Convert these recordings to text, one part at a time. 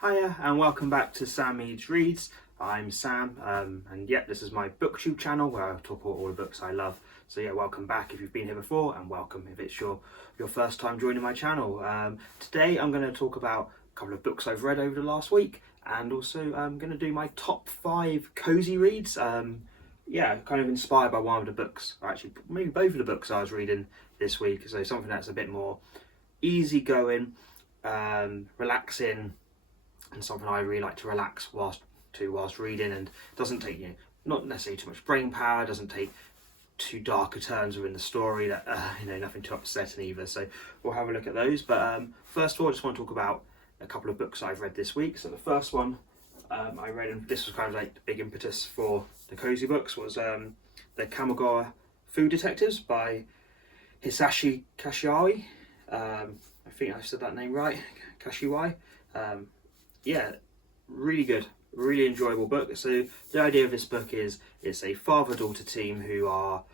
Hiya and welcome back to Cosy Reads. I'm Sam, and this is my booktube channel where I talk about all the books I love. So welcome back if you've been here before, and welcome if it's your first time joining my channel. Today I'm going to talk about a couple of books I've read over the last week, and also I'm going to do my top 5 cozy reads. Kind of inspired by one of the books, or actually maybe both of the books I was reading this week. So something that's a bit more easygoing, relaxing, and something I really like to relax whilst reading, and doesn't take not necessarily too much brain power, doesn't take too darker turns within the story, that nothing too upsetting either. So we'll have a look at those. But first of all, I just want to talk about a couple of books I've read this week. So the first one I read, and this was kind of like the big impetus for the cozy books, was the Kamogawa Food Detectives by Hisashi Kashiwai. I think I said that name right, Kashiwai. Really good, really enjoyable book. So the idea of this book is it's a father-daughter team who are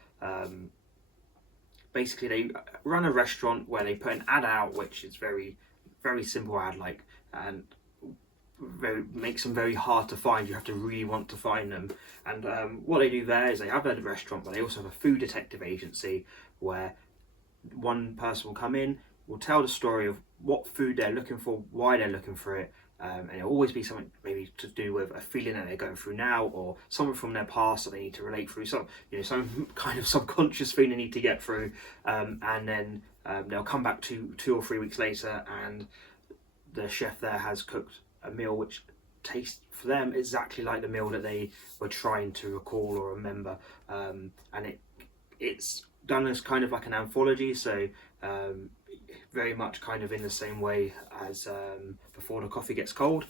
basically, they run a restaurant where they put an ad out, which is very, very simple ad, and makes them very hard to find. You have to really want to find them. And what they do there is they have a restaurant, but they also have a food detective agency where one person will come in, will tell the story of what food they're looking for, why they're looking for it, and it'll always be something maybe to do with a feeling that they're going through now, or something from their past that they need to relate through, some kind of subconscious thing they need to get through, and then they'll come back 2 or 3 weeks later, and the chef there has cooked a meal which tastes for them exactly like the meal that they were trying to recall or remember, and it's done as kind of like an anthology, so very much kind of in the same way as Before the Coffee Gets Cold,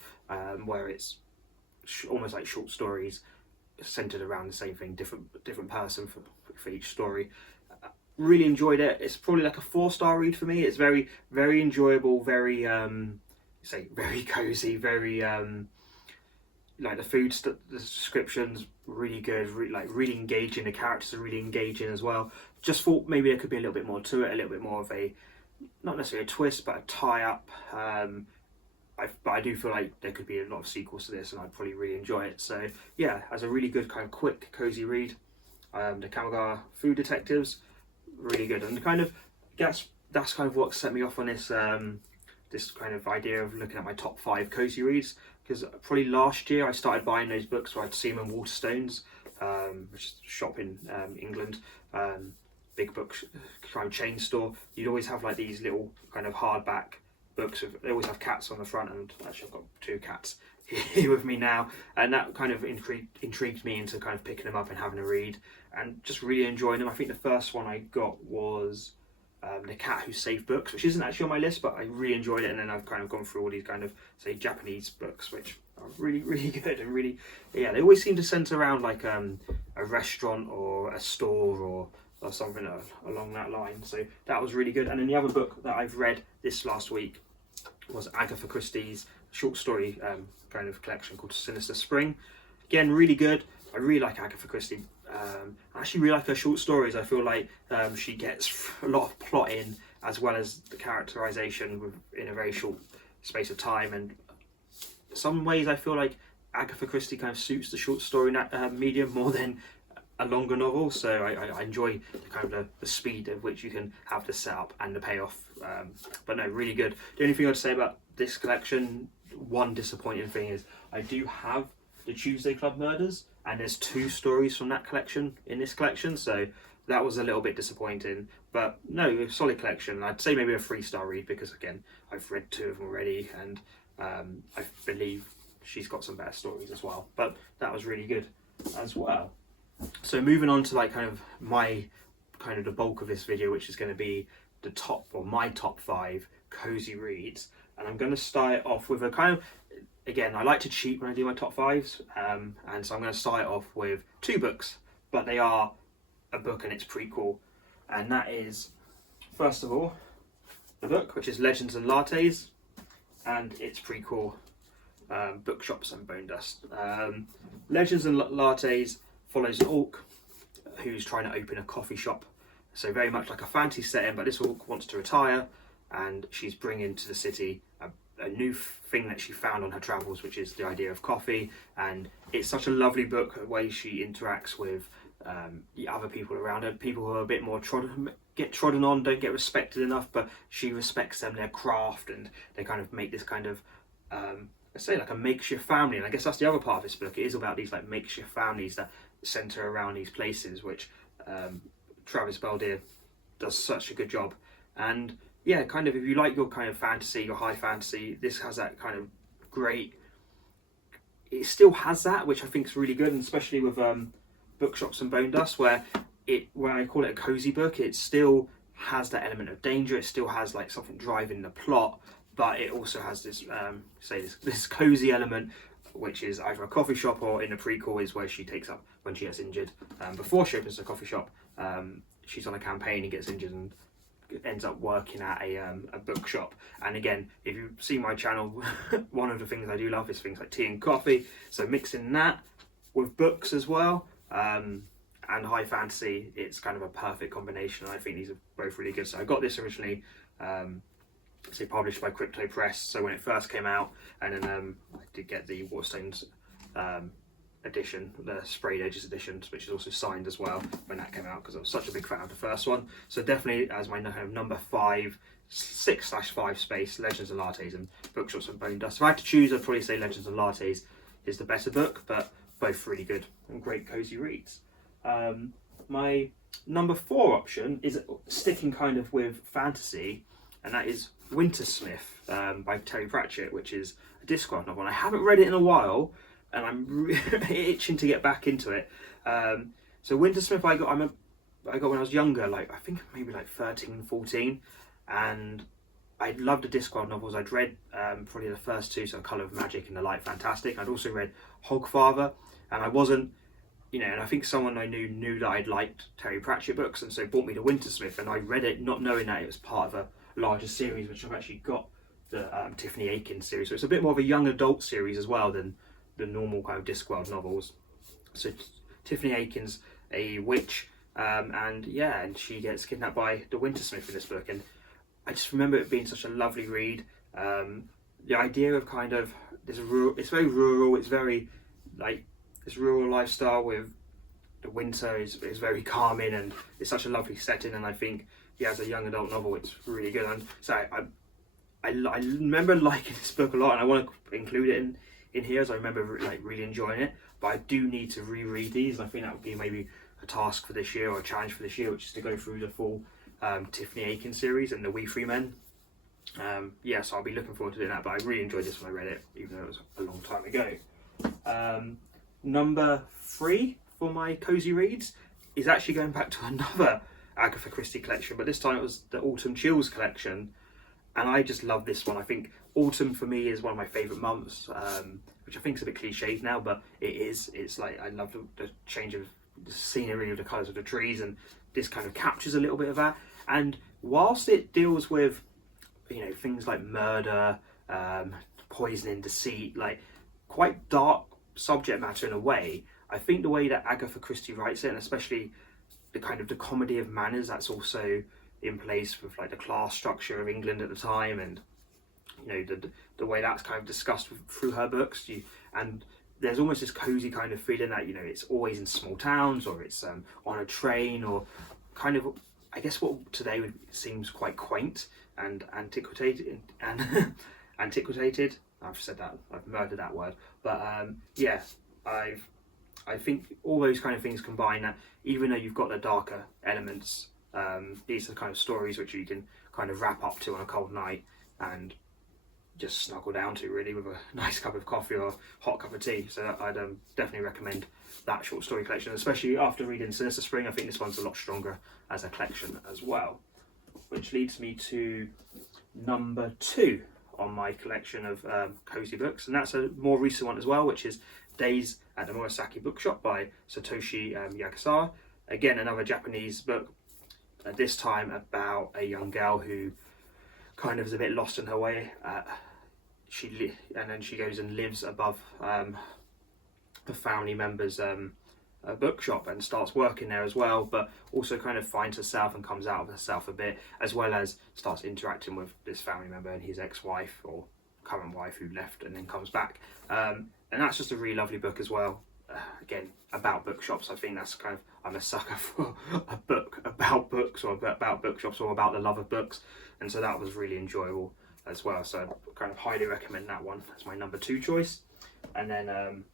where it's almost like short stories centered around the same thing, different person for each story. Really enjoyed it. It's probably like a 4-star read for me. It's very, very enjoyable, very very cozy, very like the descriptions really good, really engaging. The characters are really engaging as well. Just thought maybe there could be a little bit more to it, a little bit more of a, not necessarily a twist, but a tie-up. But I do feel like there could be a lot of sequels to this, and I'd probably really enjoy it. So as a really good kind of quick, cozy read, the Kamogawa Food Detectives, really good. And kind of guess that's kind of what set me off on this this kind of idea of looking at my top 5 cozy reads, because probably last year I started buying those books where I'd see them in Waterstones, which is a shop in England. Big book kind of chain store. You'd always have like these little kind of hardback books. They always have cats on the front, and actually I've got 2 cats here with me now, and that kind of intrigued me into kind of picking them up and having a read, and just really enjoying them. I think the first one I got was The Cat Who Saved Books, which isn't actually on my list, but I really enjoyed it. And then I've kind of gone through all these kind of, say, Japanese books, which are really, really good, and really, they always seem to centre around like a restaurant or a store or something along that line. So that was really good. And then the other book that I've read this last week was Agatha Christie's short story kind of collection called Sinister Spring. Again, really good. I really like Agatha Christie. I actually really like her short stories. I feel like she gets a lot of plot in, as well as the characterization in a very short space of time. And in some ways I feel like Agatha Christie kind of suits the short story medium more than a longer novel. So I enjoy the speed at which you can have the setup and the payoff. But no, really good. The only thing I'd say about this collection, one disappointing thing, is I do have the Tuesday Club Murders, and there's 2 stories from that collection in this collection, so that was a little bit disappointing. But no, solid collection. I'd say maybe a 3-star read, because again, I've read 2 of them already, and I believe she's got some better stories as well. But that was really good as well. So moving on to the bulk of this video, which is going to be my top 5 cozy reads, and I'm going to start off with a kind of, again, I like to cheat when I do my top 5s, and so I'm going to start off with 2 books, but they are a book and its prequel, and that is, first of all, the book which is Legends and Lattes, and its prequel, Bookshops and Bone Dust. Legends and Lattes follows an orc who's trying to open a coffee shop, so very much like a fantasy setting, but this orc wants to retire, and she's bringing to the city a new thing that she found on her travels, which is the idea of coffee. And it's such a lovely book, the way she interacts with the other people around her, people who are a bit more get trodden on, don't get respected enough, but she respects them, their craft, and they kind of make this kind of let's say like a makeshift family. And I guess that's the other part of this book. It is about these like makeshift families that center around these places, which Travis Beldeer does such a good job. And yeah, kind of if you like your kind of fantasy, your high fantasy, this has that kind of great, it still has that, which I think is really good, and especially with Bookshops and Bone Dust, where I call it a cozy book, it still has that element of danger, it still has like something driving the plot, but it also has this this cozy element, which is either a coffee shop, or in the prequel is where she takes up when she gets injured. Before she opens the coffee shop, she's on a campaign and gets injured and ends up working at a bookshop. And again, if you see my channel, one of the things I do love is things like tea and coffee, so mixing that with books as well, and high fantasy, it's kind of a perfect combination. I think these are both really good. So I got this originally published by Crypto Press, so when it first came out, and then I did get the Waterstones edition, the sprayed edges edition, which is also signed as well when that came out, because I was such a big fan of the first one. So definitely as my number 6/5 space, Legends and Lattes and Bookshops and Bone Dust. If I had to choose, I'd probably say Legends and Lattes is the better book, but both really good and great cozy reads. My number 4 option is sticking kind of with fantasy, and that is Wintersmith by Terry Pratchett, which is a Discworld novel. And I haven't read it in a while, and I'm itching to get back into it. So Wintersmith I got when I was younger, like I think maybe like 13, 14, and I loved the Discworld novels. I'd read probably the first 2, so Colour of Magic and The Light Fantastic. I'd also read Hogfather, and I wasn't, and I think someone I knew that I'd liked Terry Pratchett books, and so brought me to Wintersmith, and I read it not knowing that it was part of a larger series, which I've actually got the Tiffany Aikins series. So it's a bit more of a young adult series as well than the normal kind of Discworld novels. So Tiffany Aikins, a witch, and she gets kidnapped by the Wintersmith in this book, and I just remember it being such a lovely read. The idea of kind of this rural, it's very rural, it's very like this rural lifestyle with the winter is very calming, and it's such a lovely setting. And I think as a young adult novel, it's really good. And so I remember liking this book a lot, and I want to include it in here, as I remember like really enjoying it. But I do need to reread these, and I think that would be maybe a task for this year, or a challenge for this year, which is to go through the full Tiffany Aikins series and the We Free Men. So I'll be looking forward to doing that. But I really enjoyed this when I read it, even though it was a long time ago. Number 3 for my cozy reads is actually going back to another Agatha Christie collection, but this time it was the Autumn Chills collection, and I just love this one. I think autumn for me is one of my favourite months, which I think is a bit cliched now, but it is. It's like I love the change of the scenery, of the colours of the trees, and this kind of captures a little bit of that. And whilst it deals with things like murder, poisoning, deceit, like quite dark subject matter in a way, I think the way that Agatha Christie writes it, and especially the kind of the comedy of manners that's also in place with like the class structure of England at the time, and the way that's kind of discussed through her books, and there's almost this cozy kind of feeling that it's always in small towns, or it's on a train, or kind of, I guess what today would seems quite quaint and antiquated. I've said that, I've murdered that word, but I think all those kind of things combine, that even though you've got the darker elements, these are the kind of stories which you can kind of wrap up to on a cold night and just snuggle down to, really, with a nice cup of coffee or a hot cup of tea. So I'd definitely recommend that short story collection, especially after reading Sinister Spring. I think this one's a lot stronger as a collection as well, which leads me to number 2 on my collection of cozy books, and that's a more recent one as well, which is Days at the Murasaki Bookshop by Satoshi Yakusawa. Again, another Japanese book, this time about a young girl who kind of is a bit lost in her way. And then she goes and lives above the family member's bookshop and starts working there as well, but also kind of finds herself and comes out of herself a bit, as well as starts interacting with this family member and his ex-wife, or current wife who left and then comes back. And that's just a really lovely book as well. Again, about bookshops. I think that's kind of, I'm a sucker for a book about books, or about bookshops, or about the love of books, and so that was really enjoyable as well. So I kind of highly recommend that one. That's my number 2 choice. And then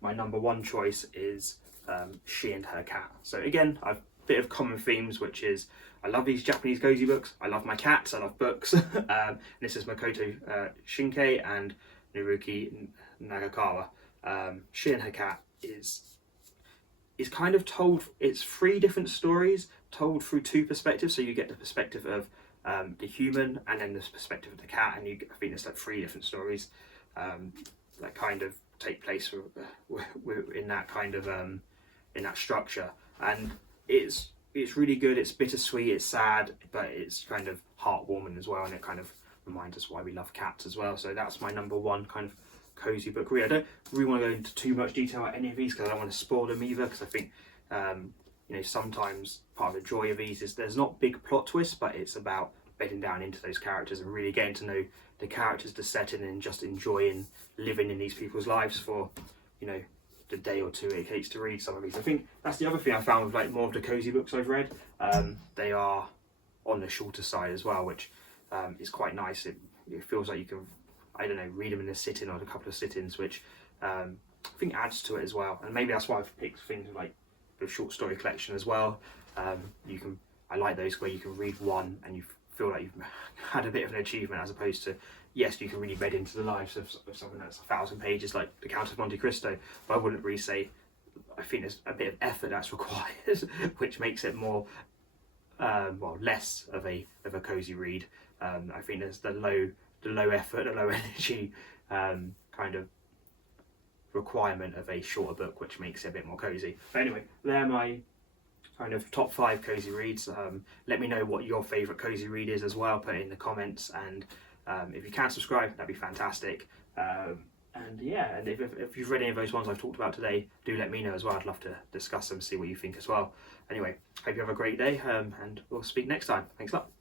my number 1 choice is She and Her Cat. So again, I've a bit of common themes, which is I love these Japanese cozy books, I love my cats, I love books. This is Makoto Shinkai and Naruki Nagakawa. She and Her Cat is kind of told, it's 3 different stories told through 2 perspectives. So you get the perspective of the human, and then the perspective of the cat, and I think there's like 3 different stories that kind of take place in that kind of in that structure, and it's really good. It's bittersweet, it's sad, but it's kind of heartwarming as well, and it kind of reminds us why we love cats as well. So that's my number 1 kind of cozy book read. I don't really want to go into too much detail about any of these because I don't want to spoil them either, because I think sometimes part of the joy of these is there's not big plot twists, but it's about bedding down into those characters and really getting to know the characters, the setting, and just enjoying living in these people's lives for the day or 2 it takes to read some of these. I think that's the other thing I found with like more of the cozy books I've read. They are on the shorter side as well, which is quite nice. It feels like you can, I don't know, read them in a sitting or a couple of sit-ins, which I think adds to it as well. And maybe that's why I've picked things like the short story collection as well. I like those where you can read one and you feel like you've had a bit of an achievement, as opposed to, yes, you can really bed into the lives of something that's 1,000 pages like The Count of Monte Cristo, but I wouldn't really say, I think there's a bit of effort that's required, which makes it more, less of a cozy read. I think there's the low effort, the low energy kind of requirement of a shorter book, which makes it a bit more cozy. But anyway, they're my kind of top 5 cozy reads. Let me know what your favourite cozy read is as well. Put it in the comments, and if you can subscribe, that'd be fantastic. And yeah, and if you've read any of those ones I've talked about today, do let me know as well. I'd love to discuss them, see what you think as well. Anyway, hope you have a great day, and we'll speak next time. Thanks a lot.